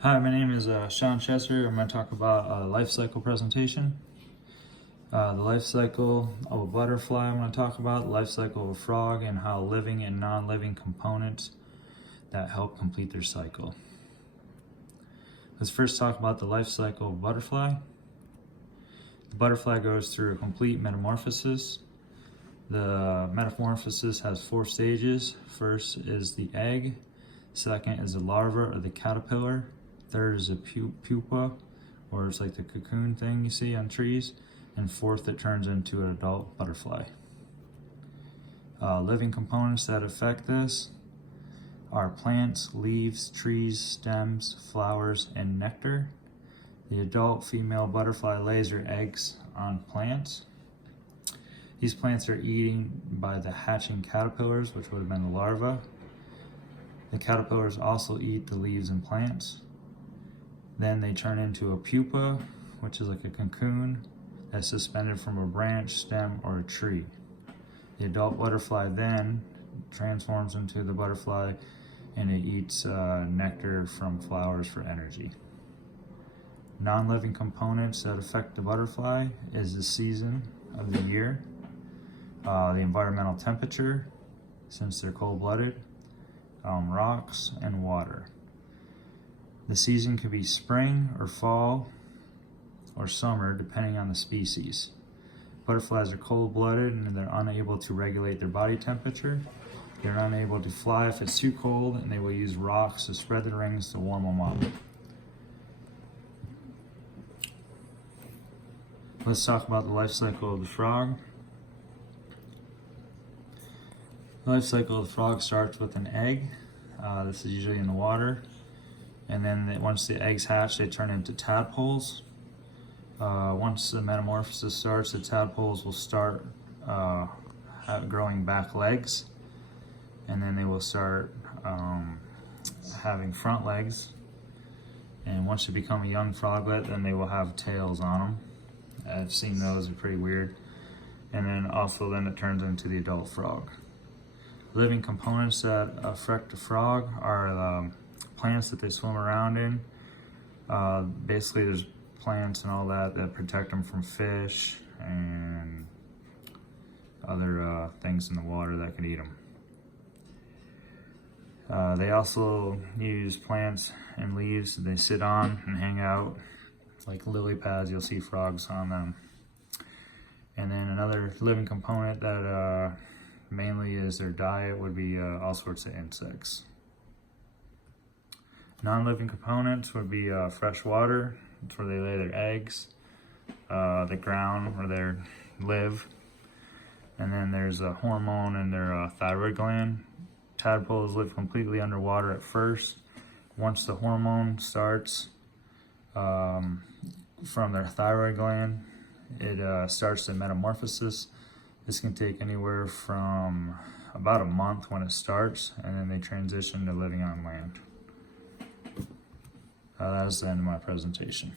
Hi, my name is Sean Chesser. I'm going to talk about a life cycle presentation. The life cycle of a butterfly I'm going to talk about, the life cycle of a frog, and how living and non-living components that help complete their cycle. Let's first talk about the life cycle of a butterfly. The butterfly goes through a complete metamorphosis. The metamorphosis has 4 stages. First is the egg. Second is the larva or the caterpillar. Third is a pupa, or it's like the cocoon thing you see on trees. And fourth, it turns into an adult butterfly. Living components that affect this are plants, leaves, trees, stems, flowers, and nectar. The adult female butterfly lays her eggs on plants. These plants are eaten by the hatching caterpillars, which would have been the larva. The caterpillars also eat the leaves and plants. Then they turn into a pupa, which is like a cocoon that's suspended from a branch, stem, or a tree. The adult butterfly then transforms into the butterfly and it eats nectar from flowers for energy. Non-living components that affect the butterfly is the season of the year, the environmental temperature, since they're cold-blooded, rocks, and water. The season could be spring or fall or summer, depending on the species. Butterflies are cold-blooded and they're unable to regulate their body temperature. They're unable to fly if it's too cold, and they will use rocks to spread their wings to warm them up. Let's talk about the life cycle of the frog. The life cycle of the frog starts with an egg. This is usually in the water. And then once the eggs hatch, they turn into tadpoles. Once the metamorphosis starts, the tadpoles will start growing back legs. And then they will start having front legs. And once they become a young froglet, then they will have tails on them. I've seen those, they're pretty weird. And then also then it turns into the adult frog. Living components that affect the frog are the plants that they swim around in. Basically there's plants and all that protect them from fish and other things in the water that can eat them. They also use plants and leaves that they sit on and hang out, like lily pads. You'll see frogs on them. And then another living component that mainly is their diet would be all sorts of insects. Non-living components would be fresh water. That's where they lay their eggs. The ground where they live. And then there's a hormone in their thyroid gland. Tadpoles live completely underwater at first. Once the hormone starts from their thyroid gland, it starts the metamorphosis. This can take anywhere from about a month when it starts, and then they transition to living on land. That was the end of my presentation.